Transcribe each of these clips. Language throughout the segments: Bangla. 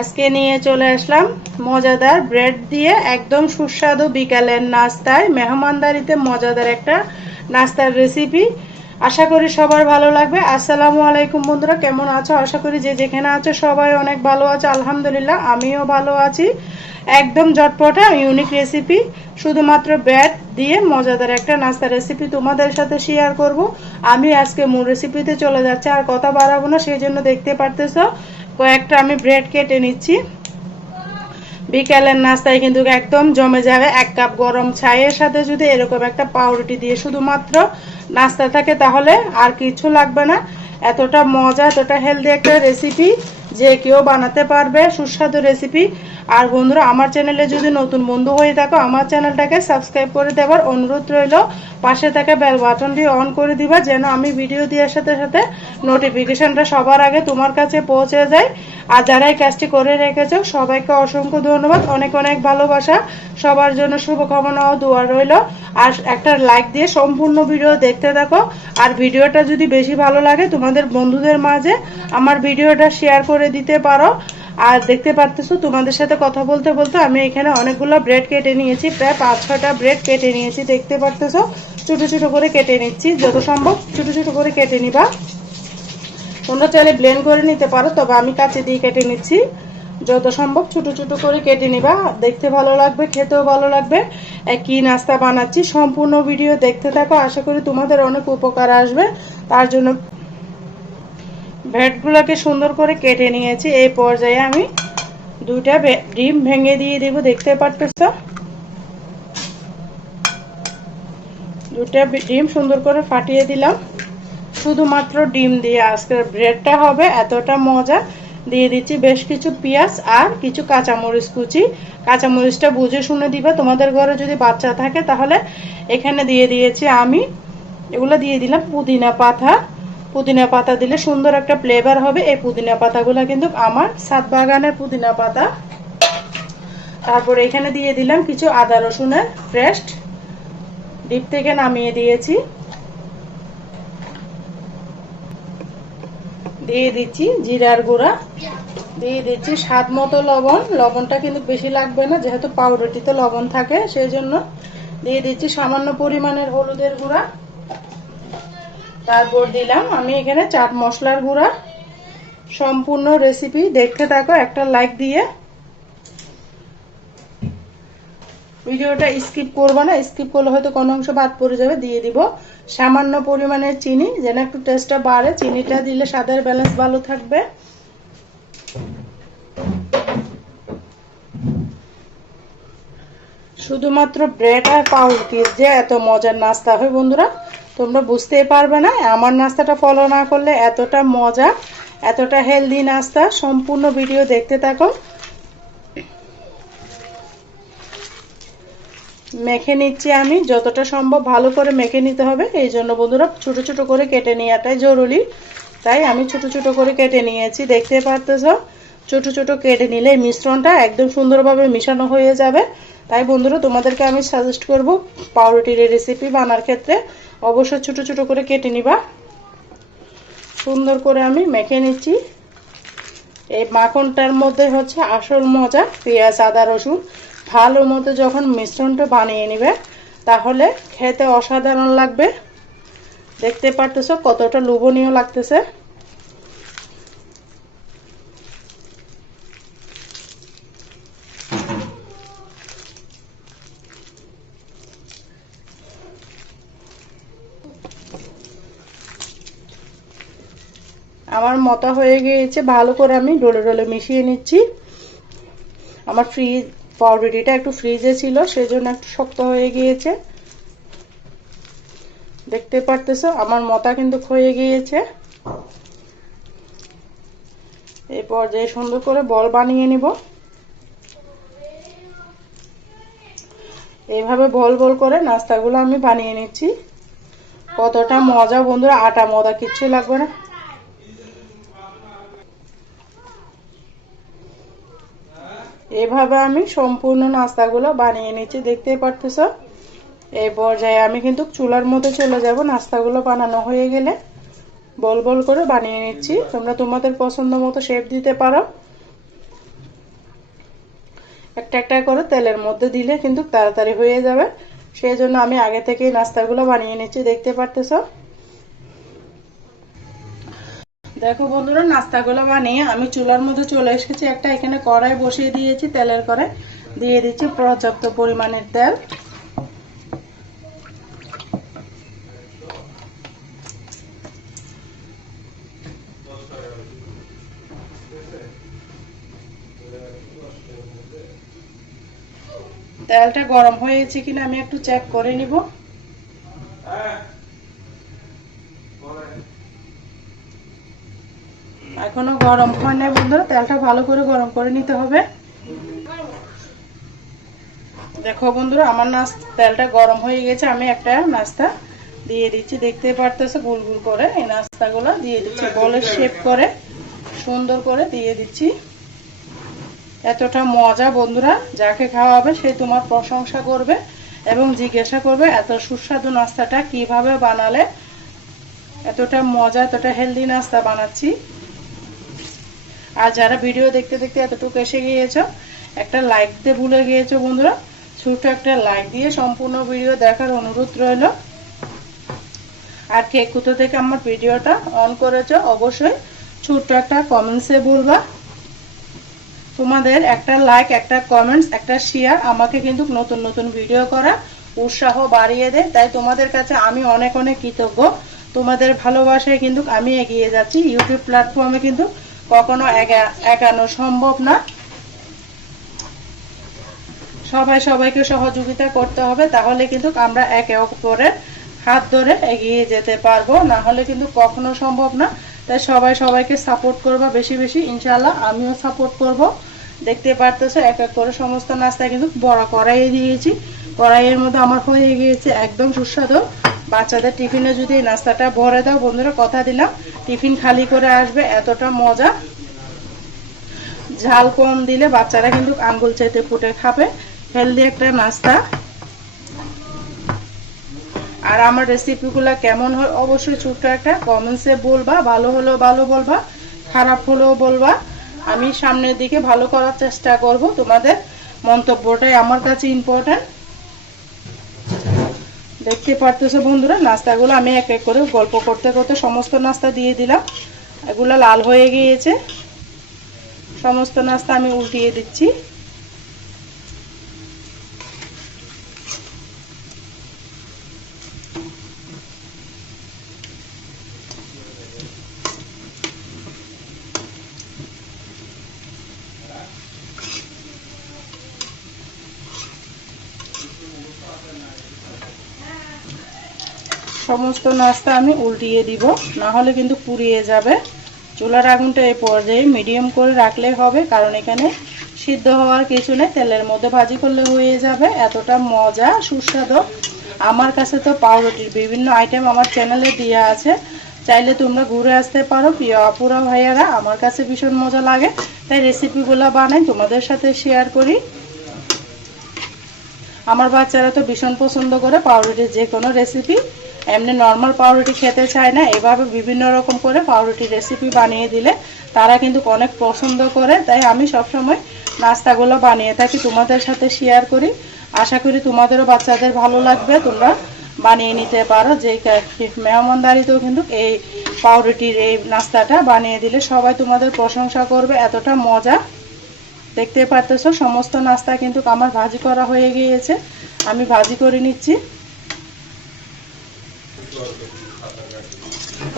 আজকে নিয়ে চলে আসলাম মজাদার ব্রেড দিয়ে একদম সুস্বাদু বিকালের নাস্তায় মেহমানদারিতে মজাদার একটা নাস্তার রেসিপি। আশা করি সবার ভালো লাগবে। আসসালামু আলাইকুম বন্ধুরা, কেমন আছো? আশা করি যে যেখানে আছো সবাই অনেক ভালো আছে। আলহামদুলিল্লাহ আমিও ভালো আছি। একদম ঝটপটা ইউনিক রেসিপি, শুধুমাত্র ব্রেড দিয়ে মজাদার একটা নাস্তা রেসিপি তোমাদের সাথে শেয়ার করব। আমি আজকে মূল রেসিপিতে চলে যাচ্ছি, আর কথা বাড়াবো না, সেই জন্য দেখতে পারতেছো কয়েকটা আমি ব্রেড কেটে নিচ্ছি। বিকালের নাস্তায় কিন্তু একদম জমে যাবে। এক কাপ গরম চায়ের সাথে যদি এরকম একটা পাউরুটি দিয়ে শুধুমাত্র নাস্তা থাকে তাহলে আর কিছু লাগবে না। এতটা মজা, এতটা হেলদি একটা রেসিপি যে কেউ বানাতে পারবে, সুস্বাদু রেসিপি। আর বন্ধুরা, আমার চ্যানেলে যদি নতুন বন্ধু হয়ে থাকো আমার চ্যানেলটাকে সাবস্ক্রাইব করে দেওয়ার অনুরোধ রইল। পাশে থাকা বেল বাটনটি অন করে দিবা যেন আমি ভিডিও দেওয়ার সাথে সাথে নোটিফিকেশনটা সবার আগে তোমার কাছে পৌঁছে যায়। আর যারা এই কাজটি করে রেখেছো সবাইকে অসংখ্য ধন্যবাদ, অনেক অনেক ভালোবাসা। সবার জন্য শুভকামনা ও দোয়া রইল। আর একটা লাইক দিয়ে সম্পূর্ণ ভিডিও দেখতে থাকো। আর ভিডিওটা যদি বেশি ভালো লাগে তোমাদের বন্ধুদের মাঝে আমার ভিডিওটা শেয়ার করে দিতে পারো। আর দেখতে পারতেছো তোমাদের সাথে কথা বলতে বলতে আমি এখানে অনেকগুলো ব্রেড কেটে নিয়েছি, প্রায় 5-6টা ব্রেড কেটে নিয়েছি। দেখতে পারতেছো ছোট ছোট করে কেটে নিচ্ছি, যত সম্ভব ছোট ছোট করে কেটে নিবা। তোমরা চাইলে ব্লেন্ড করে নিতে পারো, তবে আমি কাঁচি দিয়ে কেটে নিচ্ছি। যত সম্ভব ছোট ছোট করে কেটে নিবা, দেখতে ভালো লাগবে, খেতেও ভালো লাগবে। কি নাস্তা বানাচ্ছি সম্পূর্ণ ভিডিও দেখতে থাকো, আশা করি তোমাদের অনেক উপকার আসবে। তার জন্য ব্রেডগুলোকে সুন্দর করে কেটে নিয়েছি। এই পর্যায়ে আমি 2টা ডিম ভেঙে দিয়ে দেব। দেখতে পারতেছো 2টা ডিম সুন্দর করে ফাটিয়ে দিলাম। শুধুমাত্র ডিম দিয়ে আজকের ব্রেডটা হবে এতটা মজা। দিয়ে দিচ্ছি বেশ কিছু পেঁয়াজ আর কিছু কাঁচামরিচ কুচি। কাঁচামরিচটা বুঝে শুনে দিবা, তোমাদের ঘরে যদি বাচ্চা থাকে তাহলে। এখানে দিয়ে দিয়েছি আমি, এগুলো দিয়ে দিলাম পুদিনা পাতা। পুদিনা পাতা দিলে সুন্দর একটা ফ্লেভার হবে। এই পুদিনা পাতাগুলো কিন্তু আমার ছাদ বাগানের পুদিনা পাতা। তারপর এখানে দিয়ে দিলাম কিছু আদা রসুনের পেস্ট, ডিপ থেকে নামিয়ে দিয়েছি। দিয়ে দিচ্ছি জিরার গুঁড়া, দিয়ে দিচ্ছি স্বাদ মতো লবণ। লবণটা কিন্তু বেশি লাগবে না, যেহেতু পাউরুটিতে লবণ থাকে সেই জন্য। দিয়ে দিচ্ছি সামান্য পরিমাণের হলুদের গুঁড়া। তারপর দিলাম আমি এখানে চাট মশলার গুঁড়া। সম্পূর্ণ রেসিপি দেখতে থাকো একটা লাইক দিয়ে। ভিডিওটা স্কিপ করবো না, স্কিপ করলে হয়তো কোনো অংশ বাদ পড়ে যাবে। দিয়ে দিব সামান্য পরিমাণের চিনি, যেন একটু টেস্টটা বাড়ে। চিনিটা দিলে স্বাদের ব্যালেন্স ভালো থাকবে। শুধুমাত্র ব্রেড আর পাউরুটির যে এত মজার নাস্তা হয় বন্ধুরা, তোমরা বুঝতেই পারবে না। আমার নাস্তাটা ফলো না করলে এতটা মজা, এতটা হেলদি নাস্তা। সম্পূর্ণ ভিডিও দেখতে থাকো। মেখে নিচ্ছি আমি, যতটা সম্ভব ভালো করে মেখে নিতে হবে। এই জন্য বন্ধুরা ছোট ছোট করে কেটে নেওয়াটাই জরুরি, তাই আমি ছোট ছোট করে কেটে নিয়েছি। দেখতে পারতেছো ছোট ছোট কেটে নিলে মিশ্রণটা একদম সুন্দরভাবে মিশানো হয়ে যাবে। তাই বন্ধুরা তোমাদেরকে আমি সাজেস্ট করব পাউরুটির রেসিপি বানার ক্ষেত্রে অবশ্যই ছোট ছোট করে কেটে নিবা। সুন্দর করে আমি মেখে নিচ্ছি। এই মাখনটার মধ্যে হচ্ছে আসল মজা। পেঁয়াজ আদা রসুন ভালো মতো যখন মিশ্রণটা বানিয়ে নিবে তাহলে খেতে অসাধারণ লাগবে। দেখতে পারতেছো কতটা লোভনীয় লাগতেছে। আমার মতো হয়ে গিয়েছে, ভালো করে আমি ডলে ডলে মিশিয়ে নিচ্ছি। আমার পাউরুটিটা একটু ফ্রিজে ছিল সেজন্য একটু শক্ত হয়ে গিয়েছে। দেখতে পারতেছো আমার মতা কিন্তু হয়ে গিয়েছে। এরপর যে সুন্দর করে বল বানিয়ে নিব। এইভাবে বল বল করে নাস্তাগুলো আমি বানিয়ে নিচ্ছি। কতটা মজা বন্ধুরা, আটা ময়দা কিচ্ছু লাগবে না। এভাবে আমি সম্পূর্ণ নাস্তাগুলো বানিয়ে নিচ্ছি। দেখতেই পারতেছো এই পর্যায়ে আমি কিন্তু চুলার মধ্যে চলে যাব। নাস্তাগুলো বানানো হয়ে গেলে বল বল করে বানিয়ে নিচ্ছি। তোমরা তোমাদের পছন্দ মতো শেপ দিতে পারো। একটা একটা করে তেলের মধ্যে দিলে কিন্তু তাড়াতাড়ি হয়ে যাবে, সেই জন্য আমি আগে থেকেই নাস্তাগুলো বানিয়ে নিচ্ছি। দেখতে পারতেছো। দেখো বন্ধুরা, নাস্তাগুলো বানিয়ে আমি চুলার মধ্যে চলে এসেছি। একটা এখানে কড়াই বসিয়ে দিয়েছি, তেলের কড়াই দিয়ে দিচ্ছি পর্যাপ্ত পরিমাণের তেল। তেলটা গরম হয়েছে কিনা আমি একটু চেক করে নিব। এখনো গরম হয় না বন্ধুরা, তেলটা ভালো করে গরম করে নিতে হবে। দেখো বন্ধুরা, আমার তেলটা গরম হয়ে গেছে। আমি একটা নাস্তা দিয়ে দিচ্ছি, দেখতে পারতেছো গোল গোল করে। এই নাস্তাগুলো দিয়ে দিচ্ছি, বলের শেপ করে সুন্দর করে দিয়ে দিচ্ছি। এতটা মজা বন্ধুরা, যাকে খাওয়াবে সে তোমার প্রশংসা করবে এবং জিজ্ঞাসা করবে এত সুস্বাদু নাস্তাটা কিভাবে বানালে। এতটা মজা, এতটা হেলদি নাস্তা বানাচ্ছি। আর যারা ভিডিও দেখতে দেখতে এতটুকু এসে গিয়েছো, একটা লাইক দিতে ভুলে গিয়েছো বন্ধুরা, ছোট একটা লাইক দিয়ে সম্পূর্ণ ভিডিও দেখার অনুরোধ রইল। আর কে কোথা থেকে আমার ভিডিওটা অন করেছো অবশ্যই ছোট্ট একটা কমেন্টসে বলবা। তোমাদের একটা লাইক, একটা কমেন্টস, একটা শেয়ার আমাকে কিন্তু নতুন নতুন ভিডিও করা উৎসাহ বাড়িয়ে দেয়। তাই তোমাদের কাছে আমি অনেক অনেক কৃতজ্ঞ। তোমাদের ভালোবাসায় কিন্তু আমি এগিয়ে যাচ্ছি। ইউটিউব প্ল্যাটফর্মে কিন্তু কখনো একানো সম্ভব না। সবাই সবাইকে সহযোগিতা করতে হবে, তাহলে কিন্তু আমরা একে অপরের হাত ধরে এগিয়ে যেতে পারবো, না হলে কিন্তু কখনো সম্ভব না। তাই সবাই সবাইকে সাপোর্ট করবা বেশি বেশি, ইনশাআল্লাহ আমিও সাপোর্ট করব। দেখতে পারতেছো এক এক করে সমস্ত নাস্তা কিন্তু বড় কড়াইয়ে দিয়েছি। কড়াইয়ের মধ্যে আমার হয়ে গিয়েছে একদম সুস্বাদু। বাচ্চাদের টিফিনে যদি এই নাস্তাটা ভরে দাও বন্ধুরা, কথা দিলাম টিফিন খালি করে আসবে, এতটা মজা। ঝাল কম দিলে বাচ্চারা কিন্তু আঙ্গুল চাইতে ফুটে খাবে। হেলদি একটা নাস্তা। আর আমার রেসিপিগুলো কেমন হয় অবশ্যই ছোট্ট একটা কমেন্টসে বলবা। ভালো হলেও ভালো বলবা, খারাপ হলেও বলবা। আমি সামনের দিকে ভালো করার চেষ্টা করব। তোমাদের মন্তব্যটাই আমার কাছে ইম্পর্টেন্ট। দেখতে পারতেছো বন্ধুরা, নাস্তাগুলো আমি এক এক করে গল্প করতে করতে সমস্ত নাস্তা দিয়ে দিলাম। এগুলো লাল হয়ে গিয়েছে। সমস্ত নাস্তা আমি উল্টিয়ে দিচ্ছি। সমস্ত নাস্তা আমি উল্টিয়ে দিব, না হলে কিন্তু পুড়িয়ে যাবে। চুলার আগুনটা এই পর্যায়ে মিডিয়াম করে রাখলে হবে, কারণ এখানে সিদ্ধ হওয়ার কিছু নেই, তেলের মধ্যে ভাজি করলে হয়ে যাবে। এতটা মজা সুস্বাদু। আমার কাছে তো পাউরুটির বিভিন্ন আইটেম আমার চ্যানেলে দেওয়া আছে, চাইলে তোমরা ঘুরে আসতে পারো। প্রিয় আপুরা ভাইয়ারা, আমার কাছে ভীষণ মজা লাগে, তাই রেসিপিগুলো বানাই তোমাদের সাথে শেয়ার করি। আমার বাচ্চারা তো ভীষণ পছন্দ করে পাউরুটির যে কোনো রেসিপি। এমনি নর্মাল পাউরুটি খেতে চায় না, এভাবে বিভিন্ন রকম করে পাউরুটির রেসিপি বানিয়ে দিলে তারা কিন্তু অনেক পছন্দ করে। তাই আমি সবসময় নাস্তাগুলো বানিয়ে থাকি, তোমাদের সাথে শেয়ার করি। আশা করি তোমাদেরও বাচ্চাদের ভালো লাগবে, তোমরা বানিয়ে নিতে পারো। যে মেহমানদারিতেও কিন্তু এই পাউরুটির এই নাস্তাটা বানিয়ে দিলে সবাই তোমাদের প্রশংসা করবে। এতটা মজা। দেখতে পারতেছো সমস্ত নাস্তা কিন্তু আমার ভাজি করা হয়ে গিয়েছে, আমি ভাজি করে নিচ্ছি।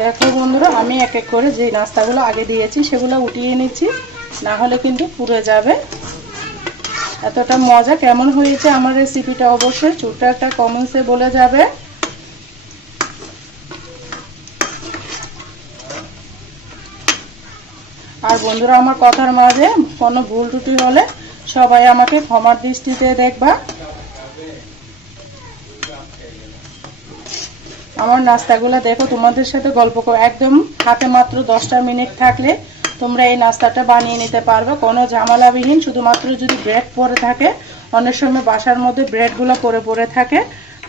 দেখো বন্ধুরা, আমি এক এক করে যে নাস্তাগুলো আগে দিয়েছি সেগুলো উঠিয়ে নিচ্ছি, না হলে কিন্তু পুড়ে যাবে। এতটা মজা। কেমন হয়েছে আমার রেসিপিটা অবশ্যই ছোট্ট একটা কমেন্টসে বলে যাবে। আর বন্ধুরা, আমার কথার মাঝে কোনো ভুল ত্রুটি হলে সবাই আমাকে ক্ষমার দৃষ্টিতে দেখবা। আমার নাস্তাগুলো দেখো, তোমাদের সাথে গল্প করে একদম হাতে মাত্র 10টা মিনিট থাকলে তোমরা এই নাস্তাটা বানিয়ে নিতে পারবে, কোনো ঝামেলাবিহীন। শুধুমাত্র যদি ব্রেড পরে থাকে, অনেক সময় বাসার মধ্যে ব্রেডগুলো পরে থাকে,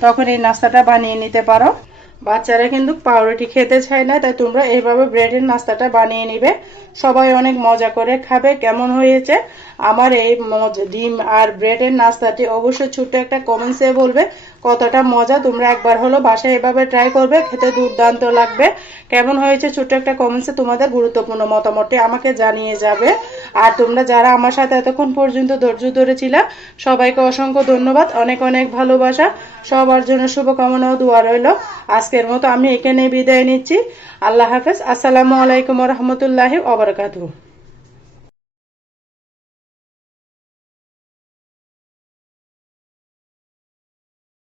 তখন এই নাস্তাটা বানিয়ে নিতে পারো। বাচ্চারা কিন্তু পাউরুটি খেতে চায় না, তাই তোমরা এইভাবে ব্রেডের নাস্তাটা বানিয়ে নিবে। সবাই অনেক মজা করে খাবে। কেমন হয়েছে আমার এই ডিম আর ব্রেডের নাস্তাটি অবশ্যই ছোট্ট একটা কমেন্টসে বলবে কতটা মজা। তোমরা একবার হলো বাসায় এভাবে ট্রাই করবে, খেতে দুর্দান্ত লাগবে। কেমন হয়েছে ছোট্ট একটা কমেন্টসে তোমাদের গুরুত্বপূর্ণ মতামতটি আমাকে জানিয়ে যাবে। আর তোমরা যারা আমার সাথে এতক্ষণ পর্যন্ত ধৈর্য ধরেছিলা সবাইকে অসংখ্য ধন্যবাদ, অনেক অনেক ভালোবাসা। সবার জন্য শুভকামনা ও দোয়া রইল। আজকের মতো আমি এখানে বিদায় নিচ্ছি। আল্লাহ হাফেজ। আসসালামু আলাইকুম ওয়া রাহমাতুল্লাহি ওয়া বারাকাতুহু।